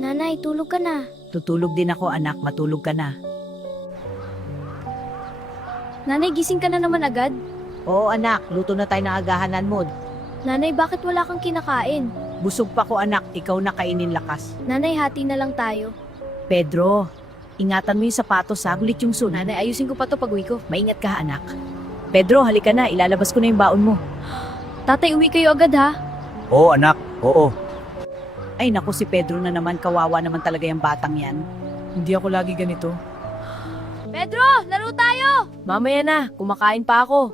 Nanay, tulog ka na. Tutulog din ako anak, matulog ka na. Nanay, gising ka na naman agad. Oo anak, luto na tayo ng agahanan mo. Nanay, bakit wala kang kinakain? Busog pa ko anak, ikaw na kainin lakas. Nanay, hati na lang tayo. Pedro, ingatan mo yung sapatos ha, gulit yung sun. Nanay, ayusin ko pa to pag-uwi ko. Maingat ka anak. Pedro, halika na, ilalabas ko na yung baon mo. Tatay, uwi kayo agad ha. Oo anak, oo. Ay naku, si Pedro na naman, kawawa naman talaga yung batang yan. Hindi ako lagi ganito. Pedro, laro tayo! Mamaya na, kumakain pa ako.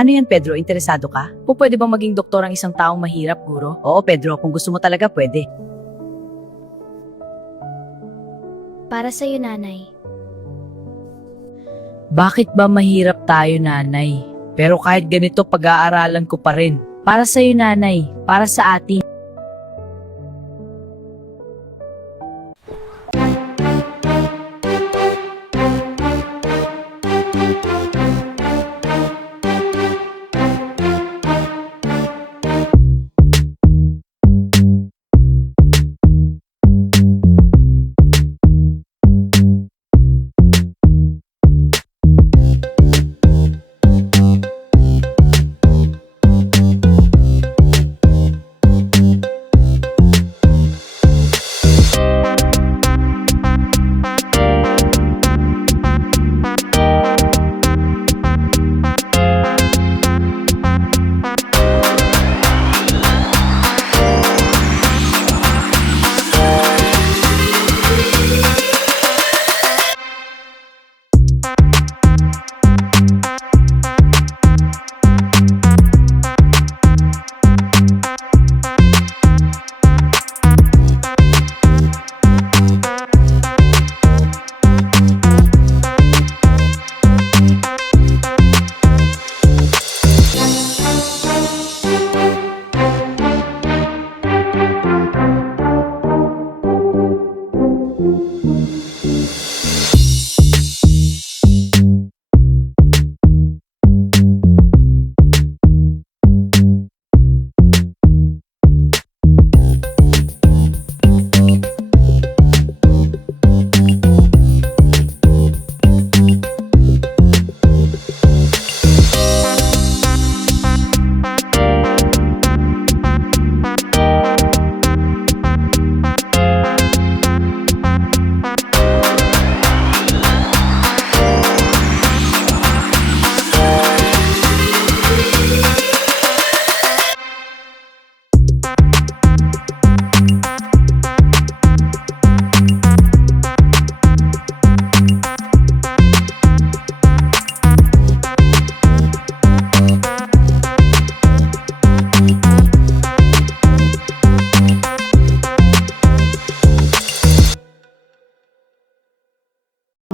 Ano yan Pedro, interesado ka? O pwede bang maging doktor ang isang taong mahirap, guro? Oo Pedro, kung gusto mo talaga pwede. Para sa'yo, nanay. Bakit ba mahirap tayo, nanay? Pero kahit ganito, pag-aaralan ko pa rin. Para sa'yo, nanay. Para sa atin.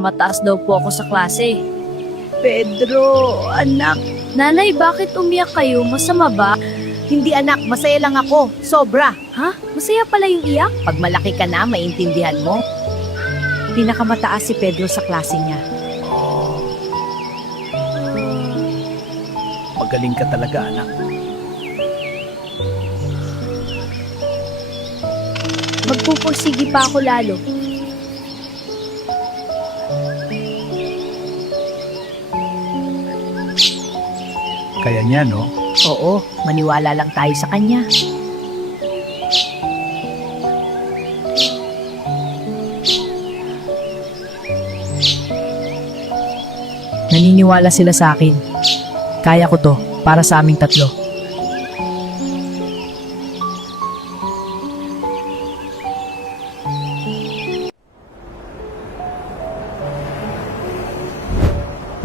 Mataas daw po ako sa klase. Pedro, anak. Nanay, bakit umiyak kayo? Masama ba? Hindi anak, masaya lang ako. Sobra. Ha? Masaya pala yung iyak? Pag malaki ka na, maintindihan mo. Pinakamataas si Pedro sa klase niya. Magaling ka talaga anak. Magpupursigi pa ako lalo. Kaya niya no? Oo, maniwala lang tayo sa kanya. Naniniwala sila sa akin. Kaya ko to, para sa aming tatlo.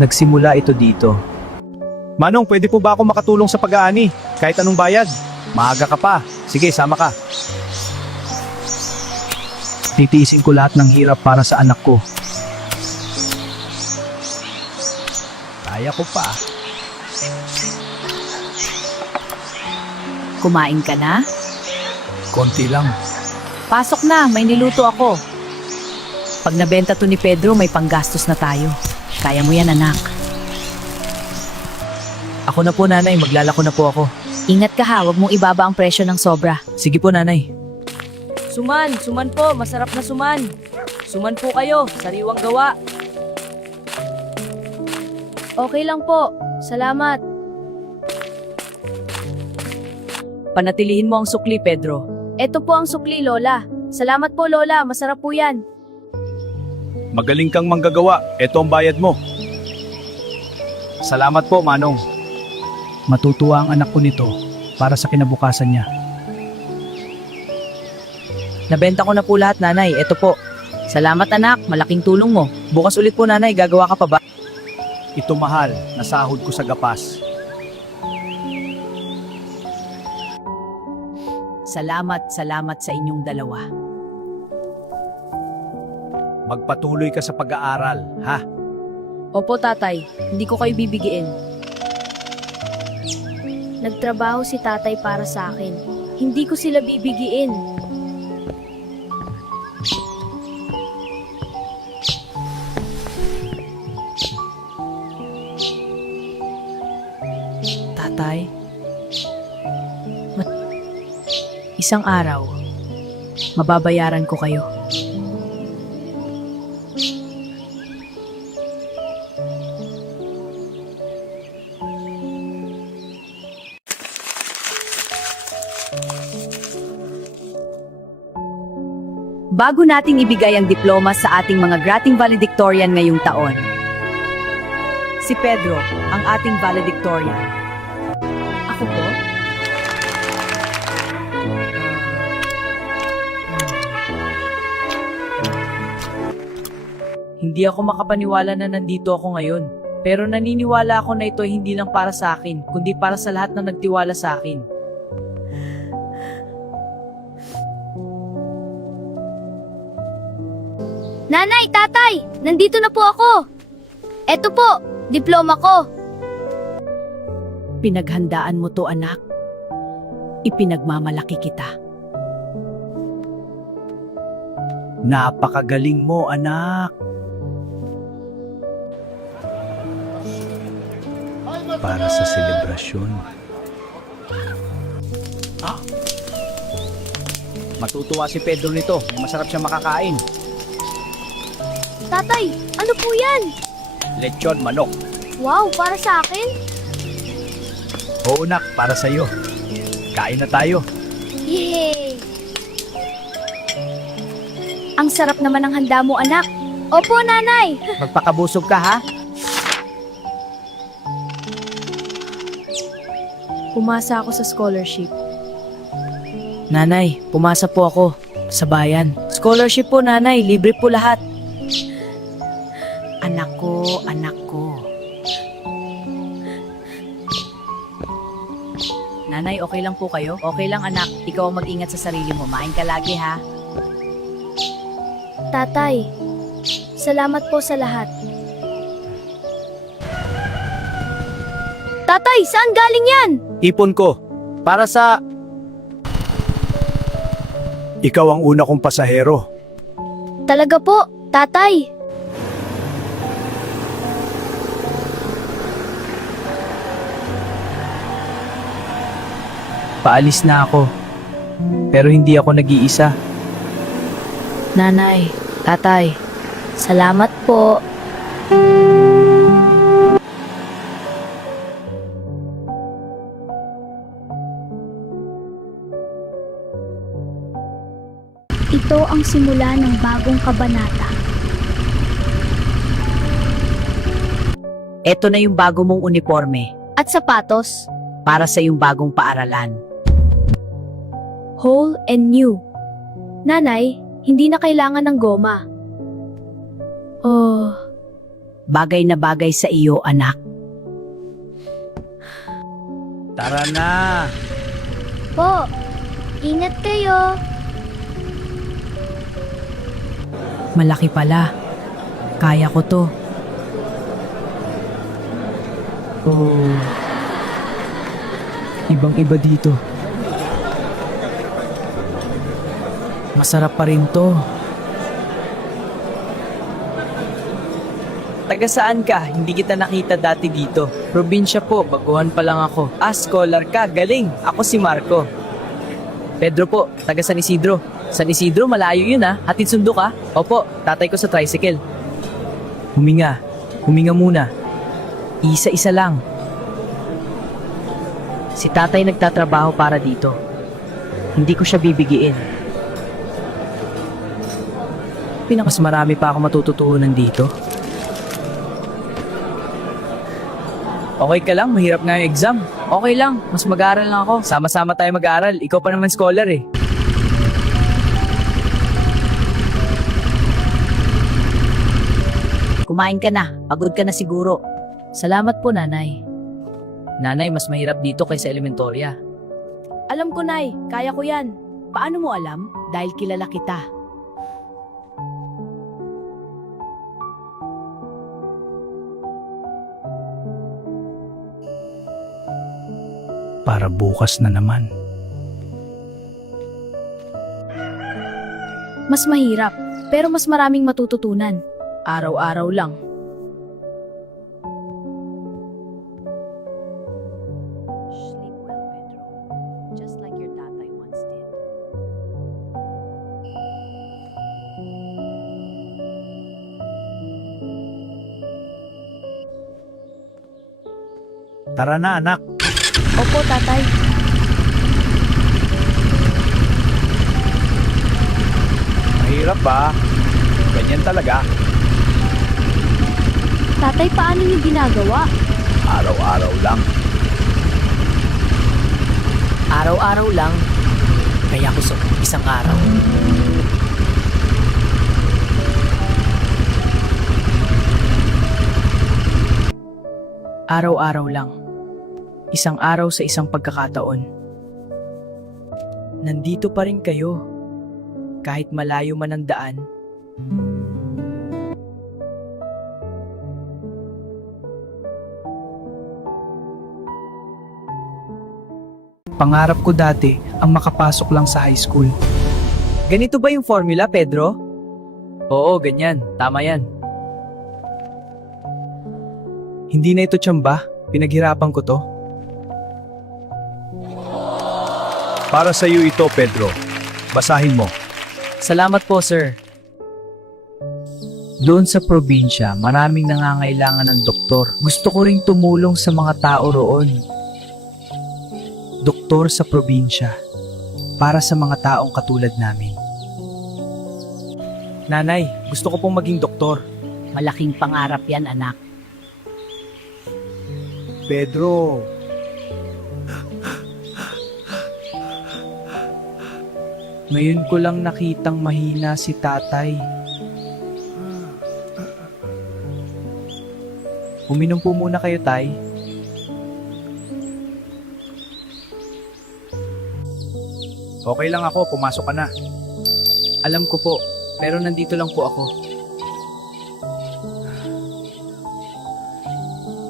Nagsimula ito dito. Manong, pwede po ba ako makatulong sa pag-aani? Kahit anong bayad? Maaga ka pa. Sige, sama ka. Titiisin ko lahat ng hirap para sa anak ko. Kaya ko pa. Kumain ka na? Konti lang. Pasok na, may niluto ako. Pag nabenta to ni Pedro, may panggastos na tayo. Kaya mo yan, anak. Ako na po, nanay. Maglalako na po ako. Ingat ka ha, huwag mong ibaba ang presyo ng sobra. Sige po, nanay. Suman po, masarap na suman. Suman po kayo, sariwang gawa. Okay lang po. Salamat. Panatilihin mo ang sukli, Pedro. Ito po ang sukli, Lola. Salamat po, Lola. Masarap po yan. Magaling kang manggagawa. Ito ang bayad mo. Salamat po, Manong. Matutuwa ang anak ko nito para sa kinabukasan niya. Nabenta ko na po lahat, nanay. Ito po. Salamat, anak. Malaking tulong mo. Bukas ulit po, nanay. Gagawa ka pa ba? Ito mahal na sahod ko sa gapas. Salamat sa inyong dalawa. Magpatuloy ka sa pag-aaral, ha? Opo, tatay. Hindi ko kayo bibigiin. Nagtrabaho si tatay para sa akin. Hindi ko sila bibigiin. Tatay, isang araw, mababayaran ko kayo. Bago nating ibigay ang diploma sa ating mga grating valedictorian ngayong taon, si Pedro, ang ating valedictorian. Ako po? Hindi ako makapaniwala na nandito ako ngayon. Pero naniniwala ako na ito ay hindi lang para sa akin, kundi para sa lahat na nagtiwala sa akin. Nanay, tatay! Nandito na po ako! Eto po, diploma ko. Pinaghandaan mo to, anak. Ipinagmamalaki kita. Napakagaling mo, anak. Para sa selebrasyon. Matutuwa si Pedro nito. May masarap siya makakain. Tatay, ano po yan? Lechon manok. Wow, para sa akin? Oo, nak, para sa iyo. Kain na tayo. Yay! Ang sarap naman ng handa mo, anak. Opo, nanay. Magpakabusog ka, ha? Pumasa ako sa scholarship. Nanay, pumasa po ako sa bayan. Scholarship po, nanay. Libre po lahat. Anak ko, anak ko. Nanay, okay lang po kayo? Okay lang, anak. Ikaw ang mag-ingat sa sarili mo. Main ka lagi, ha? Tatay, salamat po sa lahat. Tatay, saan galing yan? Ipon ko. Para sa... Ikaw ang una kong pasahero. Talaga po, tatay. Paalis na ako. Pero hindi ako nag-iisa. Nanay, tatay, salamat po. Ito ang simula ng bagong kabanata. Ito na yung bago mong uniforme At sapatos, para sa yung bagong paaralan. whole and new. Nanay, hindi na kailangan ng goma. Oh, Bagay na bagay sa iyo, anak. Tara na. po, ingat kayo. Malaki pala. Kaya ko to. Oh. Ibang-iba dito. Masarap pa rin to. Taga saan ka? Hindi kita nakita dati dito. Probinsya po, baguhan pa lang ako. Ah, scholar ka, galing. Ako si Marco. Pedro po, taga San Isidro. San Isidro, malayo yun ah. Hatid sundo ka? Opo, tatay ko sa tricycle. Huminga muna. Isa-isa lang. Si tatay nagtatrabaho para dito. Hindi ko siya bibigiin. Mas marami pa ako matututunan dito. Okay ka lang, mahirap nga yung exam. Okay lang, mas mag-aaral lang ako. Sama-sama tayo mag-aaral, ikaw pa naman scholar eh. Kumain ka na. Pagod ka na siguro. Salamat po, nanay. Nanay, mas mahirap dito kaysa elementorya. Alam ko, Nay. Kaya ko yan. Paano mo alam? Dahil kilala kita. Para bukas na naman. Mas mahirap, pero mas maraming matututunan. Araw-araw lang. Sleep well, Pedro. Just like your tatay once did. Tara na, anak. Opo, tatay. Mahirap ba? Ganyan talaga. Tatay, paano niyo ginagawa? Araw-araw lang. Araw-araw lang. Kaya ko sa isang araw. Araw-araw lang. Isang araw sa isang pagkakataon. Nandito pa rin kayo. Kahit malayo man ang daan. Pangarap ko dati ang makapasok lang sa high school. Ganito ba yung formula, Pedro? Oo, ganyan. Tama yan. Hindi na ito tsamba. Pinaghirapan ko to. Para sa iyo ito, Pedro. Basahin mo. Salamat po, sir. Doon sa probinsya, maraming nangangailangan ng doktor. Gusto ko ring tumulong sa mga tao roon. Doktor sa probinsya. Para sa mga taong katulad namin. Nanay, gusto ko pong maging doktor. Malaking pangarap yan, anak. Pedro. Ngayon ko lang nakitang mahina si tatay. Uminom po muna kayo, tay. Okay lang ako, pumasok ka na. Alam ko po, pero nandito lang po ako.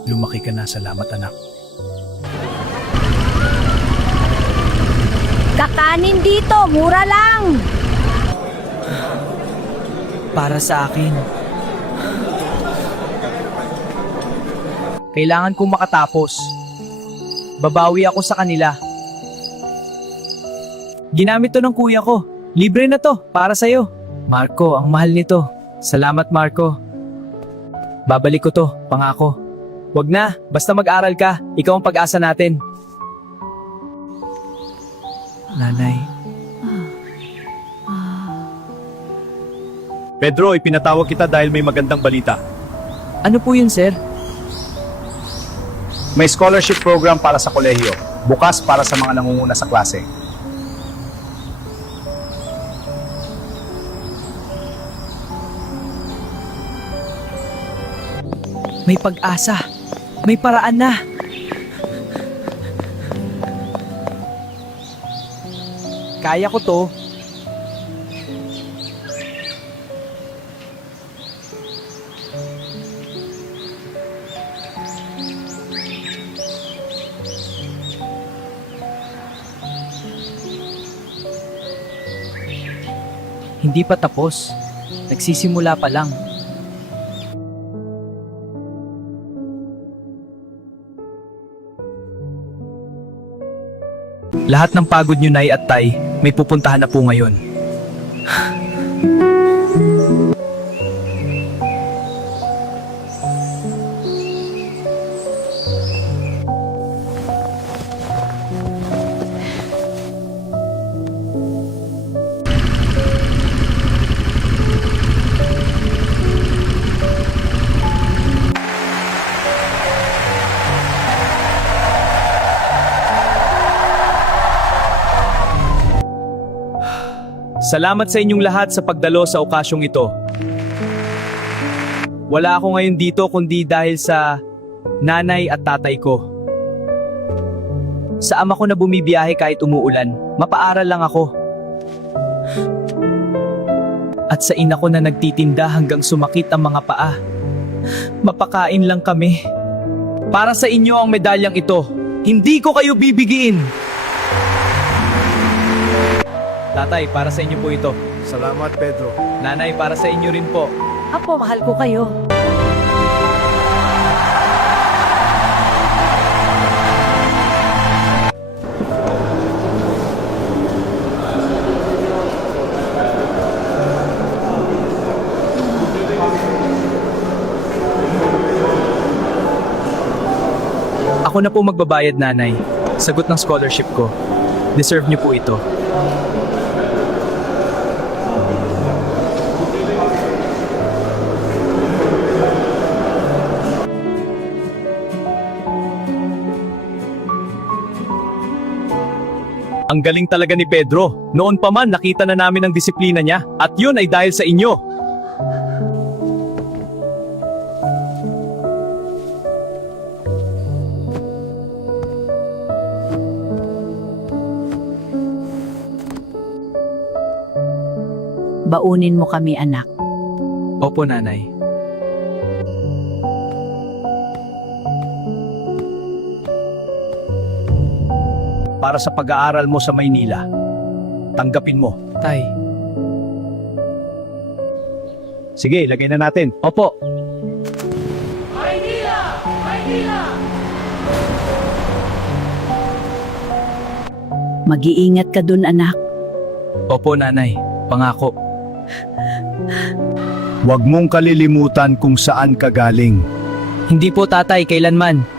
Lumaki ka na, salamat anak. Kakanin dito, mura lang! Para sa akin. Kailangan kong makatapos. Babawi ako sa kanila. Ginamit to ng kuya ko. Libre na to, para sa'yo. Marco, ang mahal nito. Salamat, Marco. Babalik ko to, pangako. Wag na, basta mag-aral ka. Ikaw ang pag-asa natin. Nanay. Pedro, ipinatawag kita dahil may magandang balita. Ano po yun, sir? May scholarship program para sa kolehiyo. Bukas para sa mga nangunguna sa klase. May pag-asa. May paraan na. Kaya ko to. Hindi pa tapos. Nagsisimula pa lang. Lahat ng pagod nyo, Nay at Tay, may pupuntahan na po ngayon. Salamat sa inyong lahat sa pagdalo sa okasyong ito. Wala ako ngayon dito kundi dahil sa nanay at tatay ko. Sa ama ko na bumibiyahe kahit umuulan, mapaaral lang ako. At sa ina ko na nagtitinda hanggang sumakit ang mga paa. Mapakain lang kami. Para sa inyo ang medalyang ito. Hindi ko kayo bibigiin. Tatay, para sa inyo po ito. Salamat, Pedro. Nanay, para sa inyo rin po. Apo, mahal ko kayo. Ako na po magbabayad, nanay. Sagot ng scholarship ko. Deserve niyo po ito. Ang galing talaga ni Pedro. Noon pa man nakita na namin ang disiplina niya. At yun ay dahil sa inyo. Baunin mo kami, anak. Opo, nanay. Para sa pag-aaral mo sa Maynila, tanggapin mo. Tay. Sige, lagay na natin. Opo. Mag-iingat ka dun, anak. Opo, nanay. Pangako. Huwag mong kalilimutan kung saan ka galing. Hindi po tatay, kailanman.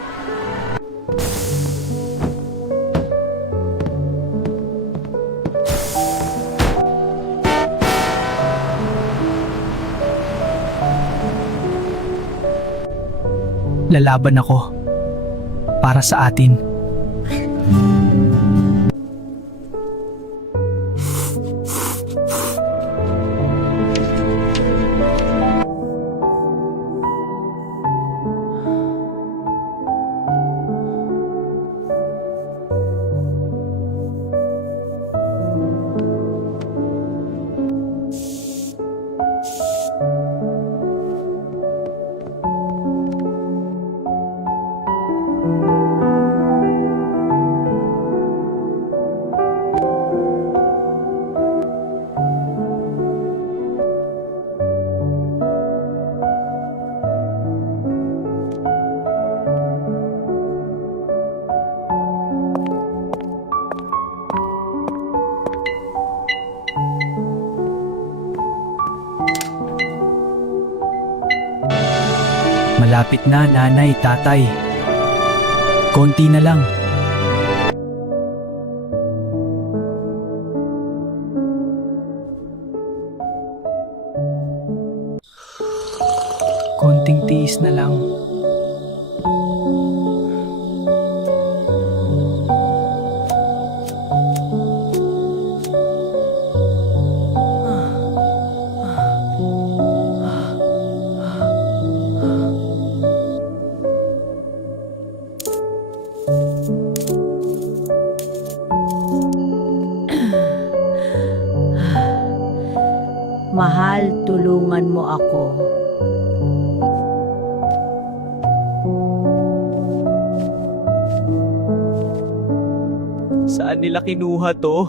Lalaban ako. Para sa atin. Malapit na, nanay, tatay. Konti na lang. Konting tiis na lang. Mahal, tulungan mo ako. Saan nila kinuha to?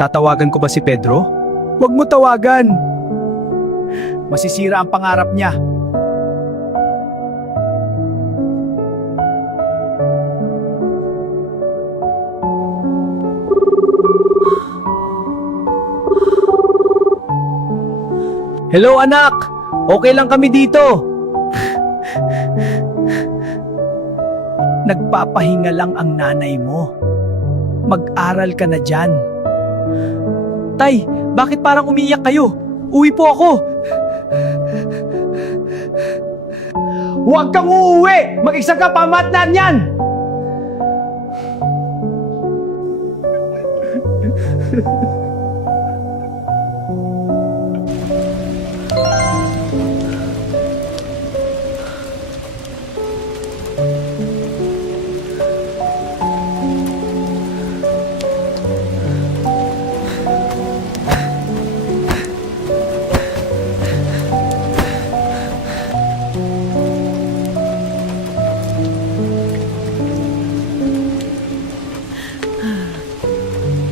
Tatawagan ko ba si Pedro? Huwag mo tawagan. Masisira ang pangarap niya. Hello anak! Okay lang kami dito. Nagpapahinga lang ang nanay mo. Mag-aral ka na dyan. Tay, bakit parang umiiyak kayo? Uwi po ako. Huwag kang uuwi! Mag-isa ka pamatnan yan!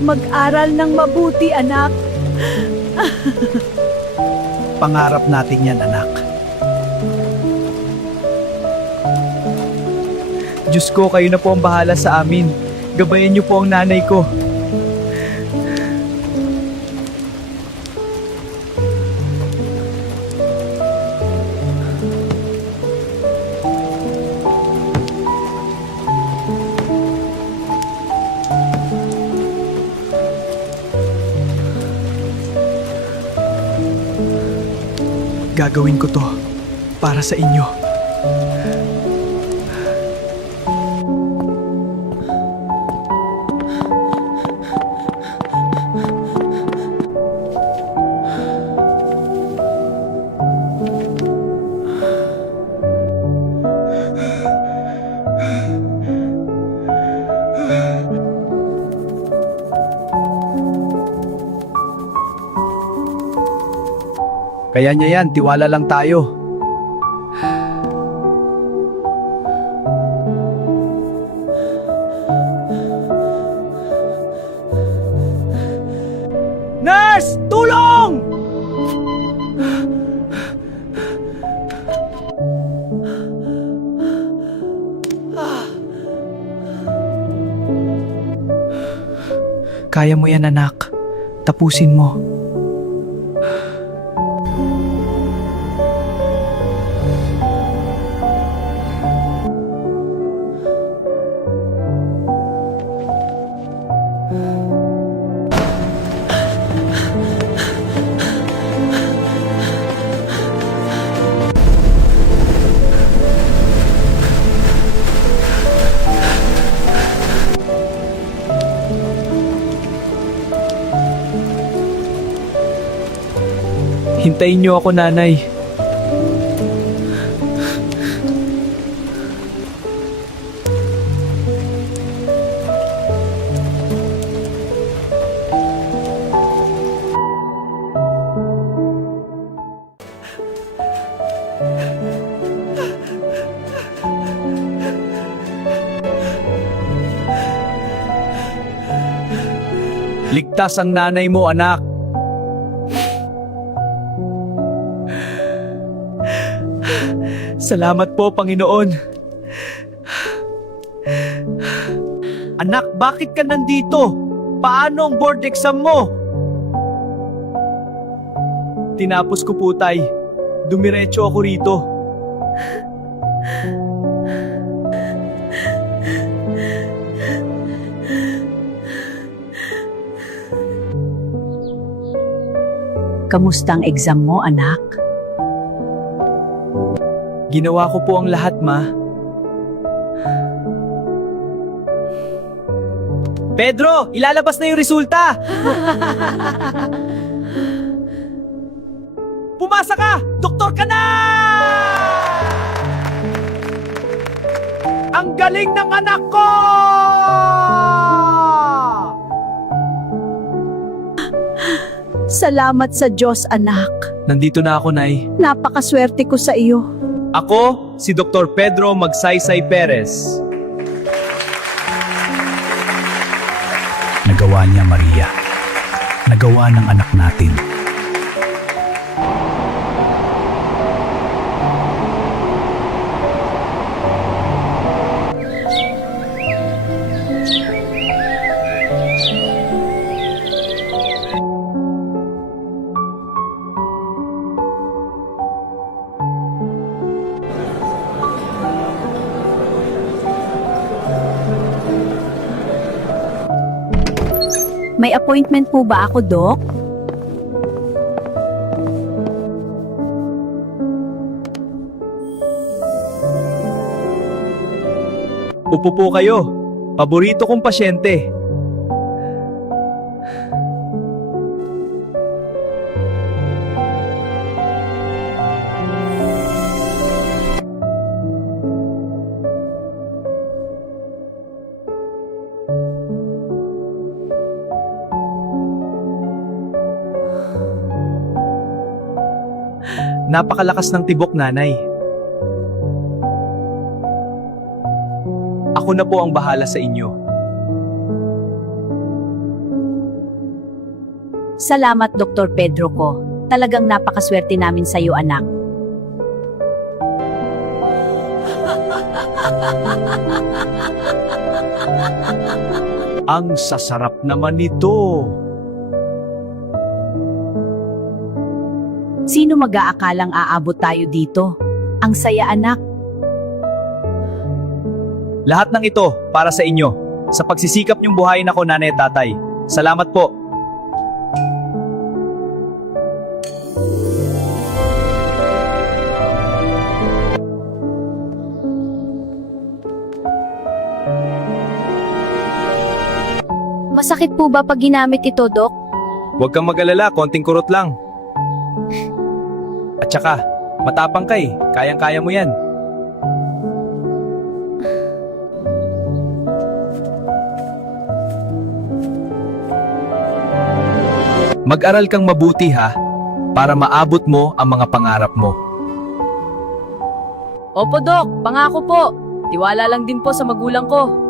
Mag-aral ng mabuti, anak. Pangarap natin yan, anak. Diyos ko, kayo na po ang bahala sa amin. Gabayan niyo po ang nanay ko. Gagawin ko to para sa inyo. Kaya niya yan, tiwala lang tayo. Nurse! Tulong! Kaya mo yan, anak. Tapusin mo. Hintayin niyo ako, nanay. Ligtas ang nanay mo, anak. Salamat po, Panginoon. Anak, bakit ka nandito? Paano ang board exam mo? Tinapos ko po, tay. Dumiretso ako rito. Kamusta ang exam mo, anak? Ginawa ko po ang lahat, ma. Pedro, ilalabas na yung resulta! Pumasa ka! Doktor ka na! Ang galing ng anak ko! Salamat sa Diyos, anak. Nandito na ako, Nay. Napakaswerte ko sa iyo. Ako, si Dr. Pedro Magsaysay Perez. Nagawa niya, Maria. nagawa ng anak natin. May appointment po ba ako, Dok? Upo po kayo. Paborito kong pasyente. Napakalakas ng tibok, nanay. Ako na po ang bahala sa inyo. Salamat, Dr. Pedro ko. Talagang napakaswerte namin sa iyo, anak. Ang sasarap naman nito. Sino mag-aakalang aabot tayo dito? Ang saya, anak. Lahat ng ito para sa inyo. Sa pagsisikap niyong buhayin ako, nanay at tatay. Salamat po. Masakit po ba pag ginamit ito, Dok? Huwag kang mag-alala, konting kurot lang. At saka, matapang ka eh. Kayang-kaya mo yan. Mag-aral kang mabuti ha, para maabot mo ang mga pangarap mo. Opo, Dok. Pangako po. Tiwala lang din po sa magulang ko.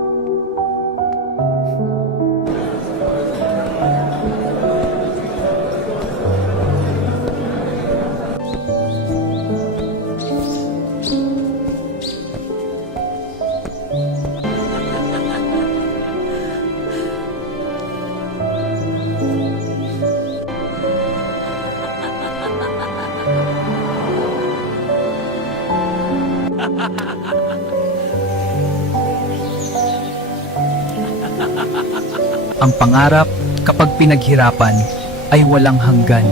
Ang pangarap kapag pinaghirapan ay walang hanggan.